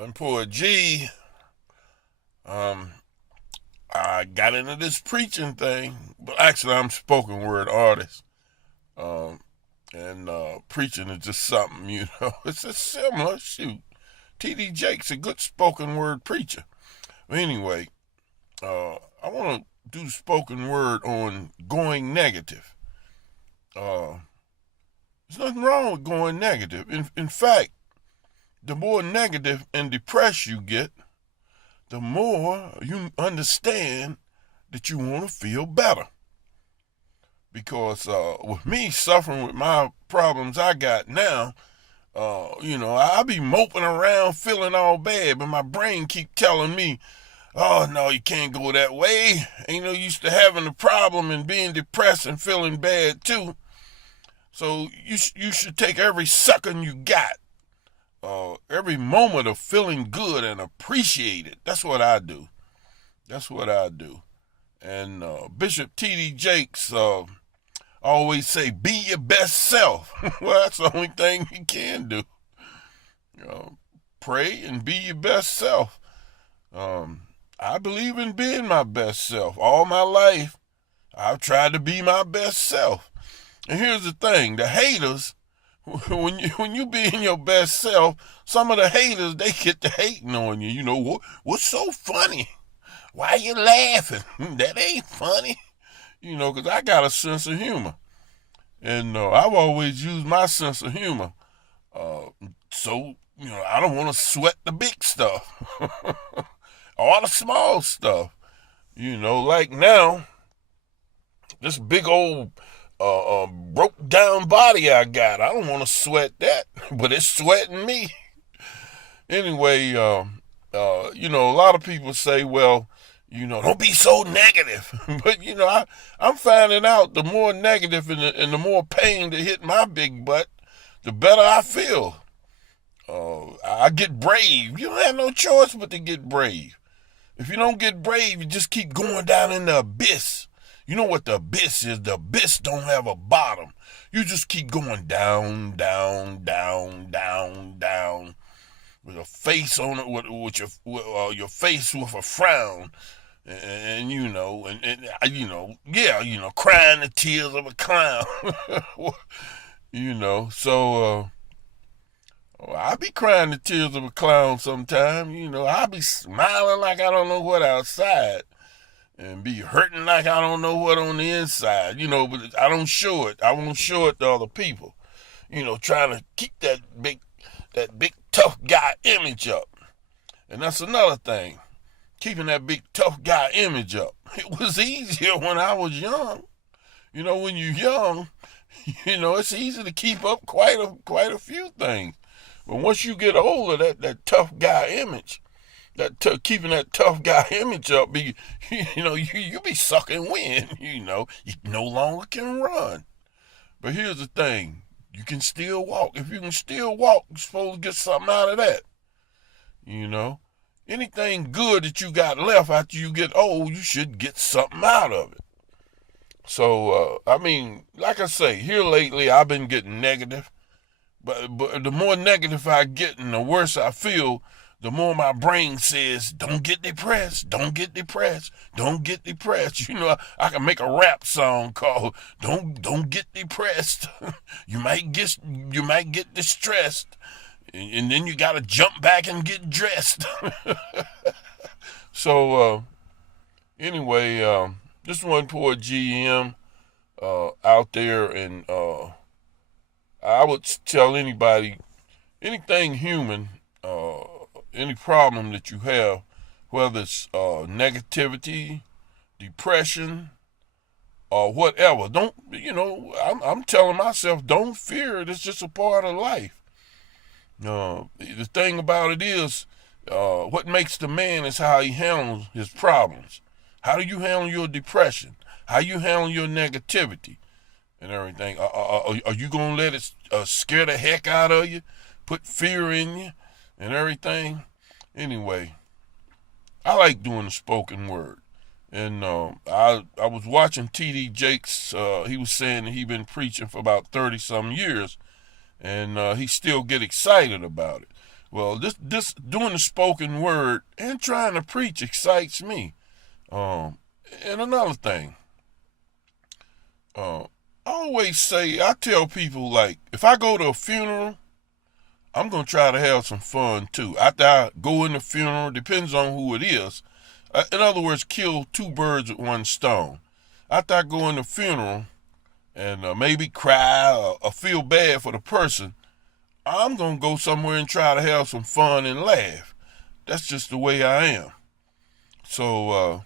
And poor G, I got into this preaching thing, but actually I'm a spoken word artist. Um, and preaching is just something, it's a similar shoot. T.D. Jakes a good spoken word preacher. Anyway, I want to do spoken word on going negative. Uh, there's nothing wrong with going negative. In fact, the more negative and depressed you get, the more you understand that you want to feel better. Because with me suffering with my problems I got now, I be moping around feeling all bad, but my brain keep telling me, oh no, you can't go that way. Ain't no use to having a problem and being depressed and feeling bad too. So you should take every second you got, every moment of feeling good and appreciate it. That's what I do. That's what I do. And Bishop T.D. Jakes always say, be your best self. Well, that's the only thing you can do. Pray and be your best self. I believe in being my best self. All my life, I've tried to be my best self. And here's the thing, the haters, when you be in your best self, some of the haters, they get to hating on you. What's so funny? Why you laughing? That ain't funny. Because I got a sense of humor. And I've always used my sense of humor. So, I don't want to sweat the big stuff. All the small stuff. Like now, this big old broke down body I got. I don't want to sweat that, but it's sweating me. Anyway, a lot of people say, well, don't be so negative. But, I'm finding out the more negative and the more pain that hit my big butt, the better I feel. I get brave. You don't have no choice but to get brave. If you don't get brave, you just keep going down in the abyss. You know what the abyss is? The abyss don't have a bottom. You just keep going down, down, down, down, down, with a face on it, with your face with a frown, and crying the tears of a clown. So I be crying the tears of a clown sometime. I be smiling like I don't know what outside, and be hurting like I don't know what on the inside, but I don't show it. I won't show it to other people, trying to keep that big tough guy image up. And that's another thing, keeping that big tough guy image up. It was easier when I was young. When you're young, it's easy to keep up quite a few things. But once you get older, that tough guy image, keeping that tough guy image up, you be sucking wind. You no longer can run. But here's the thing, you can still walk. If you can still walk, you're supposed to get something out of that. Anything good that you got left after you get old, you should get something out of it. So, like I say, here lately I've been getting negative. But the more negative I get and the worse I feel, the more my brain says, don't get depressed, don't get depressed, don't get depressed. I can make a rap song called Don't Get Depressed. you might get distressed, and then you gotta jump back and get dressed. So anyway, this one poor GM out there, and I would tell anybody, anything human, any problem that you have, whether it's negativity, depression, or whatever, I'm telling myself, don't fear it. It's just a part of life. The thing about it is, what makes the man is how he handles his problems. How do you handle your depression? How you handle your negativity and everything? Are you going to let it scare the heck out of you? Put fear in you and everything? Anyway, I like doing the spoken word. And I was watching T.D. Jakes. He was saying that he been preaching for about 30-some years. And he still get excited about it. Well, this doing the spoken word and trying to preach excites me. And another thing, I always say, I tell people, like, if I go to a funeral, I'm gonna try to have some fun too. After I go in the funeral, depends on who it is. In other words, kill two birds with one stone. After I go in the funeral and maybe cry or feel bad for the person, I'm gonna go somewhere and try to have some fun and laugh. That's just the way I am. So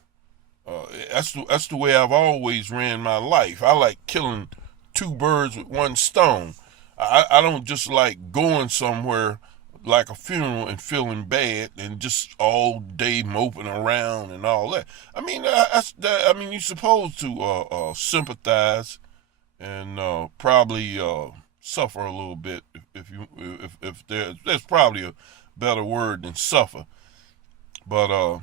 that's the way I've always ran my life. I like killing two birds with one stone. I don't just like going somewhere like a funeral and feeling bad and just all day moping around and all that. I mean, you're supposed to sympathize and probably suffer a little bit if there's probably a better word than suffer. But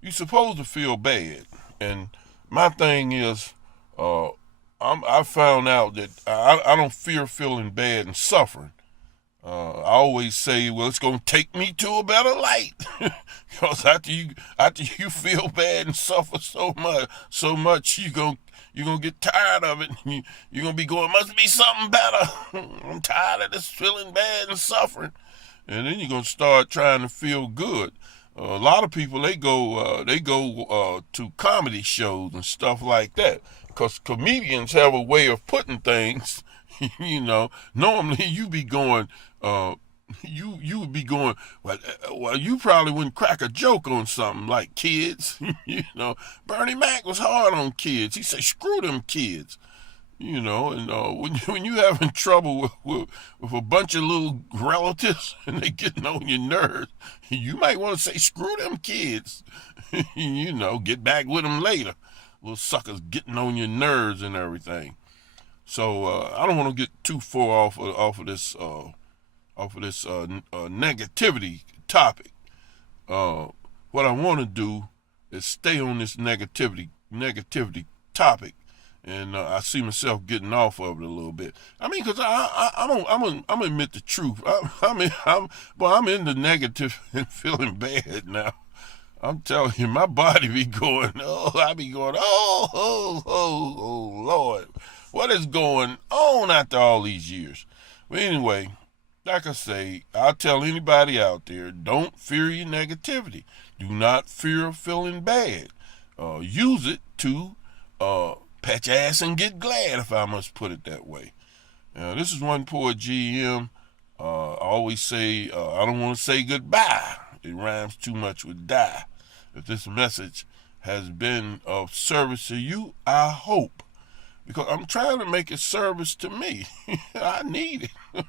you're supposed to feel bad. And my thing is, I found out that I don't fear feeling bad and suffering. I always say, well, it's gonna take me to a better light, because after you feel bad and suffer so much, you're gonna get tired of it. You're gonna be going, must be something better. I'm tired of this feeling bad and suffering, and then you're gonna start trying to feel good. A lot of people they go to comedy shows and stuff like that, because comedians have a way of putting things. Normally you be going, you would be going, well, you probably wouldn't crack a joke on something like kids. Bernie Mac was hard on kids. He said, screw them kids. And when you having trouble with a bunch of little relatives and they getting on your nerves, you might want to say, screw them kids. Get back with them later. Little suckers getting on your nerves and everything. So I don't want to get too far off of this negativity topic. What I want to do is stay on this negativity topic, and I see myself getting off of it a little bit. I mean, because I'm gonna admit the truth. I'm in the negative and feeling bad now. I'm telling you, my body be going, I be going, oh, Lord. What is going on after all these years? But anyway, like I say, I'll tell anybody out there, don't fear your negativity. Do not fear feeling bad. Use it to pat your ass and get glad, if I must put it that way. This is One Poor GM. I always say, I don't want to say goodbye. It rhymes too much with die. If this message has been of service to you, I hope. Because I'm trying to make it service to me. I need it.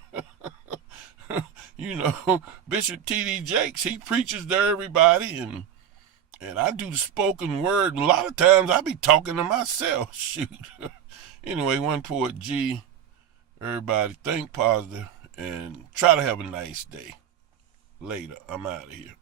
Bishop T.D. Jakes, he preaches to everybody, and I do the spoken word. A lot of times I be talking to myself. Shoot. Anyway, One Poor G. Everybody think positive and try to have a nice day. Later. I'm out of here.